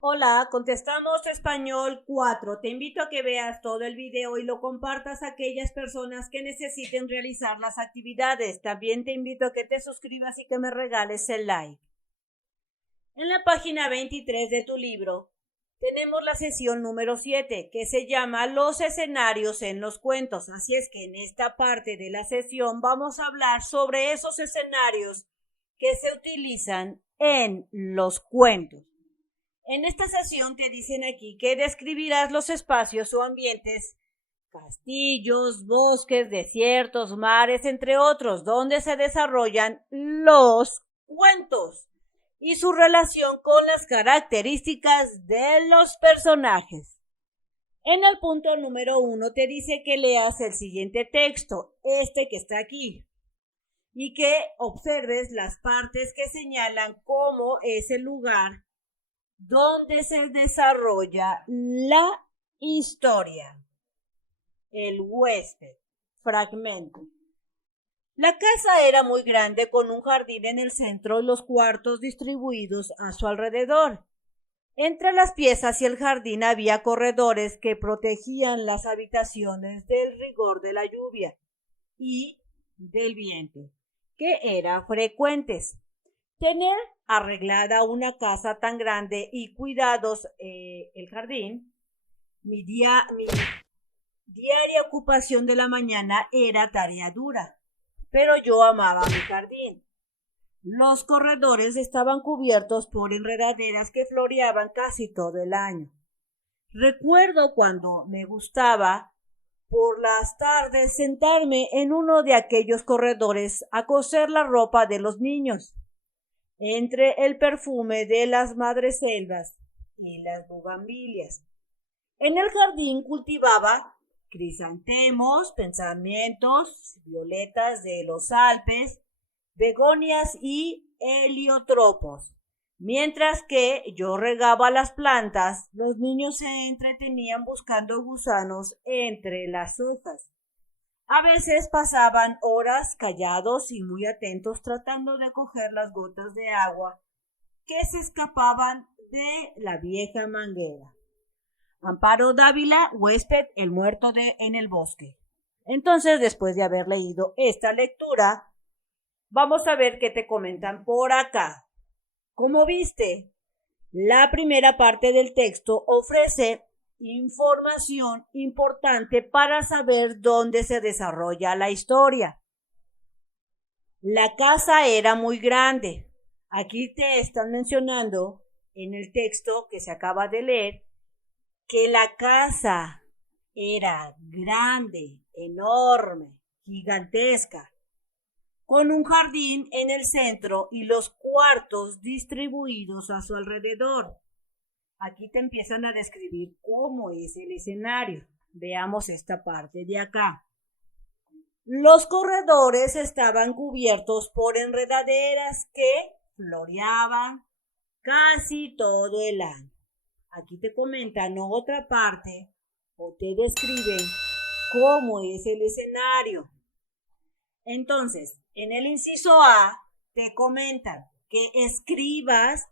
Hola, contestamos español 4. Te invito a que veas todo el video y lo compartas a aquellas personas que necesiten realizar las actividades. También te invito a que te suscribas y que me regales el like. En la página 23 de tu libro tenemos la sesión número 7, que se llama Los escenarios en los cuentos. Así es que en esta parte de la sesión vamos a hablar sobre esos escenarios que se utilizan en los cuentos. En esta sesión te dicen aquí que describirás los espacios o ambientes, castillos, bosques, desiertos, mares, entre otros, donde se desarrollan los cuentos y su relación con las características de los personajes. En el punto número 1 te dice que leas el siguiente texto, este que está aquí, y que observes las partes que señalan cómo es el lugar donde se desarrolla la historia. El huésped. Fragmento. La casa era muy grande con un jardín en el centro y los cuartos distribuidos a su alrededor. Entre las piezas y el jardín había corredores que protegían las habitaciones del rigor de la lluvia y del viento, que eran frecuentes. Tener arreglada una casa tan grande y cuidados el jardín, mi diaria ocupación de la mañana era tarea dura, pero yo amaba mi jardín. Los corredores estaban cubiertos por enredaderas que floreaban casi todo el año. Recuerdo cuando me gustaba por las tardes sentarme en uno de aquellos corredores a coser la ropa de los niños, entre el perfume de las madreselvas y las bugambilias. En el jardín cultivaba crisantemos, pensamientos, violetas de los Alpes, begonias y heliotropos. Mientras que yo regaba las plantas, los niños se entretenían buscando gusanos entre las hojas. A veces pasaban horas callados y muy atentos tratando de coger las gotas de agua que se escapaban de la vieja manguera. Amparo Dávila, huésped, el muerto en el bosque. Entonces, después de haber leído esta lectura, vamos a ver qué te comentan por acá. Como viste, la primera parte del texto ofrece información importante para saber dónde se desarrolla la historia. La casa era muy grande. Aquí te están mencionando en el texto que se acaba de leer que la casa era grande, enorme, gigantesca, con un jardín en el centro y los cuartos distribuidos a su alrededor. Aquí te empiezan a describir cómo es el escenario. Veamos esta parte de acá. Los corredores estaban cubiertos por enredaderas que floreaban casi todo el año. Aquí te comentan otra parte o te describen cómo es el escenario. Entonces, en el inciso A te comentan que escribas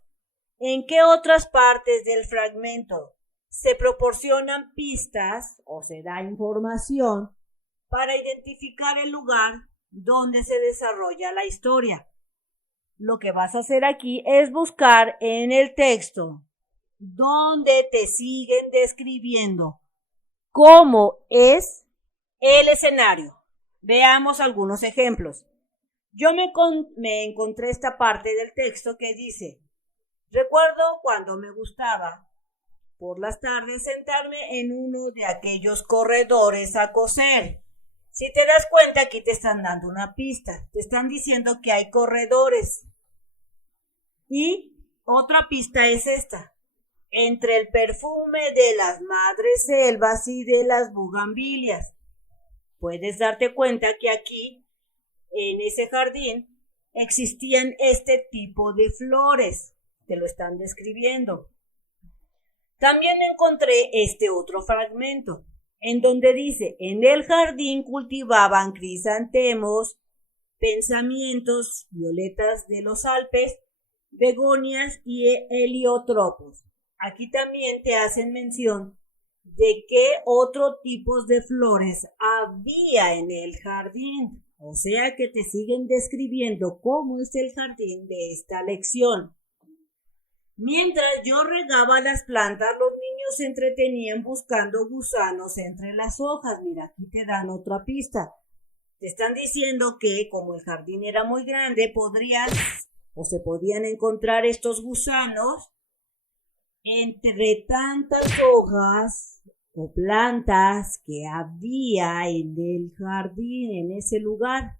en qué otras partes del fragmento se proporcionan pistas o se da información para identificar el lugar donde se desarrolla la historia. Lo que vas a hacer aquí es buscar en el texto donde te siguen describiendo cómo es el escenario. Veamos algunos ejemplos. Yo me encontré esta parte del texto que dice: recuerdo cuando me gustaba por las tardes sentarme en uno de aquellos corredores a coser. Si te das cuenta, aquí te están dando una pista. Te están diciendo que hay corredores. Y otra pista es esta: entre el perfume de las madreselvas y de las bugambilias. Puedes darte cuenta que aquí, en ese jardín, existían este tipo de flores. Te lo están describiendo. También encontré este otro fragmento, en donde dice: en el jardín cultivaban crisantemos, pensamientos, violetas de los Alpes, begonias y heliotropos. Aquí también te hacen mención de qué otro tipos de flores había en el jardín. O sea que te siguen describiendo cómo es el jardín de esta lección. Mientras yo regaba las plantas, los niños se entretenían buscando gusanos entre las hojas. Mira, aquí te dan otra pista. Te están diciendo que como el jardín era muy grande, se podían encontrar estos gusanos entre tantas hojas o plantas que había en el jardín, en ese lugar.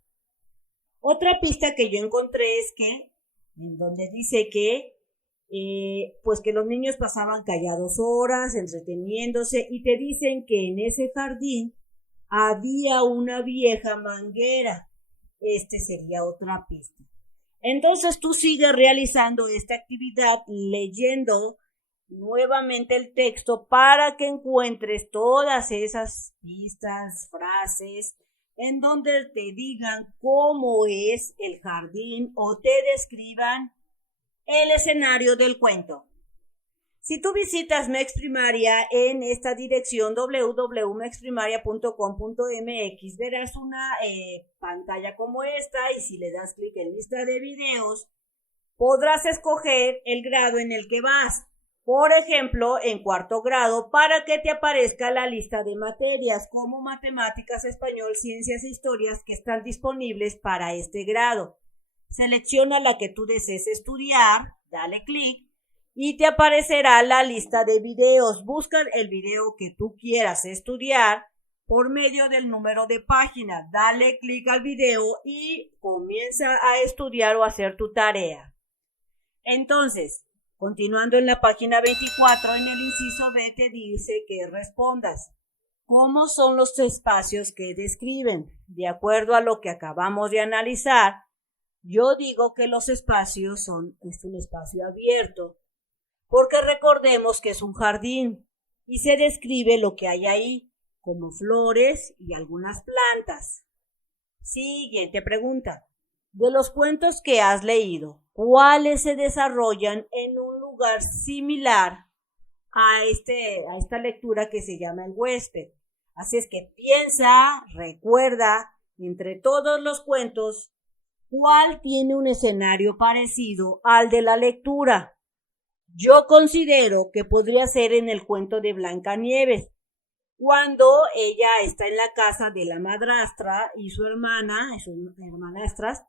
Otra pista que yo encontré es que, en donde dice que, pues que los niños pasaban callados horas, entreteniéndose, y te dicen que en ese jardín había una vieja manguera. Este sería otra pista. Entonces tú sigues realizando esta actividad leyendo nuevamente el texto para que encuentres todas esas pistas, frases, en donde te digan cómo es el jardín o te describan el escenario del cuento. Si tú visitas Mex Primaria en esta dirección www.mexprimaria.com.mx verás una pantalla como esta, y si le das clic en lista de videos podrás escoger el grado en el que vas. Por ejemplo, en cuarto grado, para que te aparezca la lista de materias como matemáticas, español, ciencias e historias que están disponibles para este grado. Selecciona la que tú desees estudiar, dale clic y te aparecerá la lista de videos. Busca el video que tú quieras estudiar por medio del número de página. Dale clic al video y comienza a estudiar o a hacer tu tarea. Entonces, continuando en la página 24, en el inciso B te dice que respondas. ¿Cómo son los espacios que describen? De acuerdo a lo que acabamos de analizar, yo digo que los espacios es un espacio abierto, porque recordemos que es un jardín y se describe lo que hay ahí, como flores y algunas plantas. Siguiente pregunta. De los cuentos que has leído, ¿cuáles se desarrollan en un lugar similar a esta lectura que se llama El huésped? Así es que piensa, recuerda, entre todos los cuentos, ¿cuál tiene un escenario parecido al de la lectura? Yo considero que podría ser en el cuento de Blancanieves, cuando ella está en la casa de la madrastra y sus hermanastras,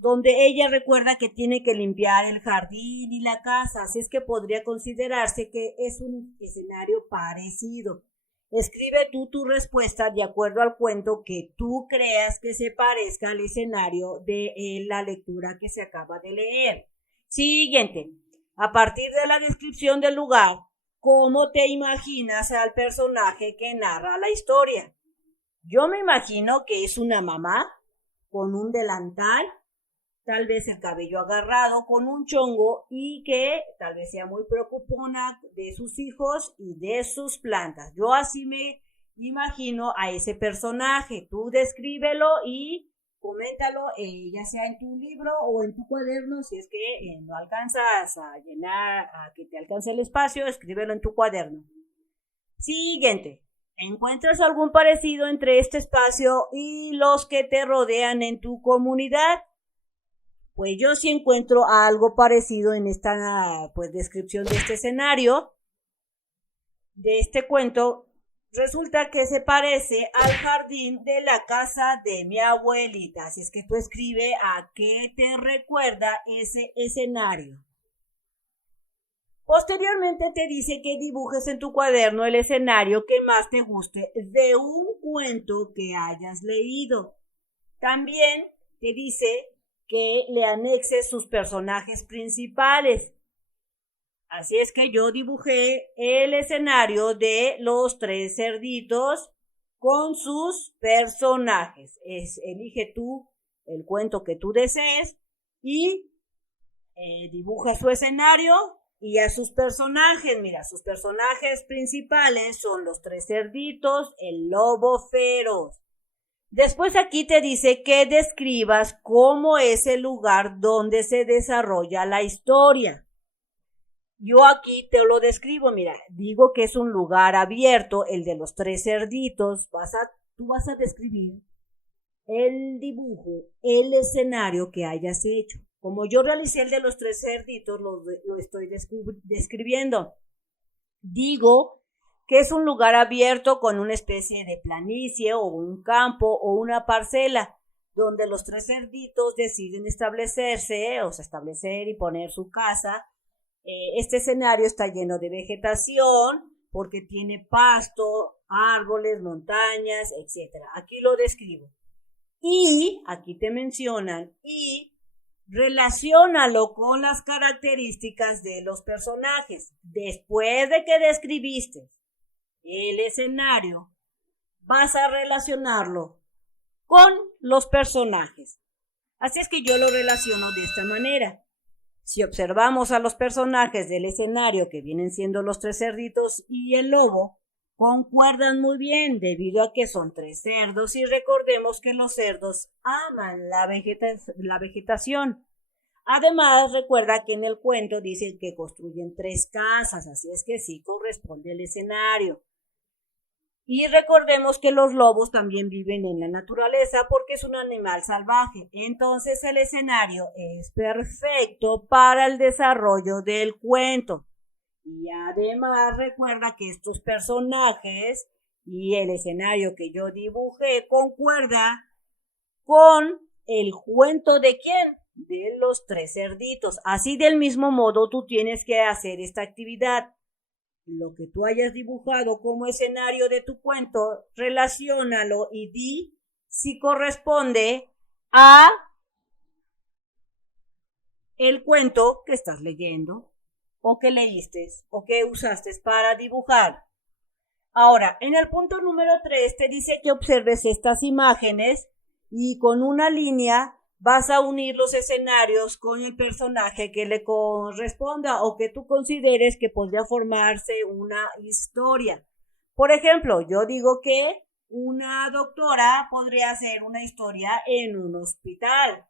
donde ella recuerda que tiene que limpiar el jardín y la casa, así es que podría considerarse que es un escenario parecido. Escribe tú tu respuesta de acuerdo al cuento que tú creas que se parezca al escenario de la lectura que se acaba de leer. Siguiente. A partir de la descripción del lugar, ¿cómo te imaginas al personaje que narra la historia? Yo me imagino que es una mamá con un delantal, tal vez el cabello agarrado, con un chongo, y que tal vez sea muy preocupona de sus hijos y de sus plantas. Yo así me imagino a ese personaje. Tú descríbelo y coméntalo, ya sea en tu libro o en tu cuaderno. Si es que no alcanzas a llenar, a que te alcance el espacio, escríbelo en tu cuaderno. Siguiente. ¿Encuentras algún parecido entre este espacio y los que te rodean en tu comunidad? Pues yo sí encuentro algo parecido en esta descripción de este escenario, de este cuento. Resulta que se parece al jardín de la casa de mi abuelita. Así es que tú escribe a qué te recuerda ese escenario. Posteriormente te dice que dibujes en tu cuaderno el escenario que más te guste de un cuento que hayas leído. También te dice que le anexes sus personajes principales. Así es que yo dibujé el escenario de los 3 cerditos con sus personajes. Elige tú el cuento que tú desees y dibuja su escenario y a sus personajes. Mira, sus personajes principales son los 3 cerditos, el lobo feroz. Después aquí te dice que describas cómo es el lugar donde se desarrolla la historia. Yo aquí te lo describo, mira, digo que es un lugar abierto, el de los tres cerditos, tú vas a describir el dibujo, el escenario que hayas hecho. Como yo realicé el de los tres cerditos, lo estoy describiendo. Digo que es un lugar abierto con una especie de planicie o un campo o una parcela donde los tres cerditos deciden establecerse, o sea, establecer y poner su casa. Este escenario está lleno de vegetación porque tiene pasto, árboles, montañas, etc. Aquí lo describo. Y aquí te mencionan y relaciónalo con las características de los personajes. Después de que describiste el escenario, vas a relacionarlo con los personajes. Así es que yo lo relaciono de esta manera. Si observamos a los personajes del escenario, que vienen siendo los tres cerditos y el lobo, concuerdan muy bien debido a que son tres cerdos y recordemos que los cerdos aman la vegetación. Además, recuerda que en el cuento dicen que construyen tres casas, así es que sí corresponde el escenario. Y recordemos que los lobos también viven en la naturaleza porque es un animal salvaje. Entonces el escenario es perfecto para el desarrollo del cuento. Y además recuerda que estos personajes y el escenario que yo dibujé concuerda con el cuento de quién, de los tres cerditos. Así del mismo modo tú tienes que hacer esta actividad. Lo que tú hayas dibujado como escenario de tu cuento, relaciónalo y di si corresponde a el cuento que estás leyendo o que leíste o que usaste para dibujar. Ahora, en el punto número 3 te dice que observes estas imágenes y con una línea vas a unir los escenarios con el personaje que le corresponda o que tú consideres que podría formarse una historia. Por ejemplo, yo digo que una doctora podría hacer una historia en un hospital.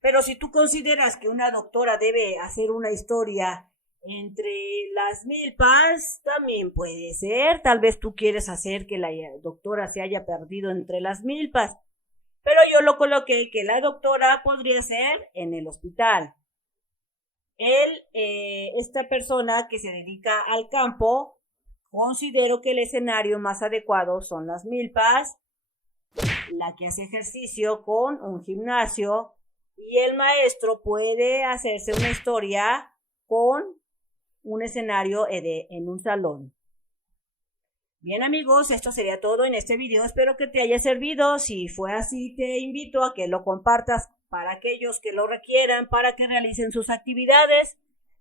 Pero si tú consideras que una doctora debe hacer una historia entre las milpas, también puede ser. Tal vez tú quieres hacer que la doctora se haya perdido entre las milpas. Pero yo lo coloqué que la doctora podría ser en el hospital. Esta persona que se dedica al campo, considero que el escenario más adecuado son las milpas, la que hace ejercicio con un gimnasio y el maestro puede hacerse una historia con un escenario en un salón. Bien amigos, esto sería todo en este video, espero que te haya servido. Si fue así, te invito a que lo compartas para aquellos que lo requieran, para que realicen sus actividades.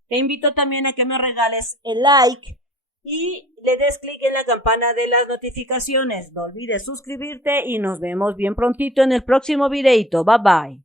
Te invito también a que me regales el like y le des clic en la campana de las notificaciones. No olvides suscribirte y nos vemos bien prontito en el próximo videito. Bye bye.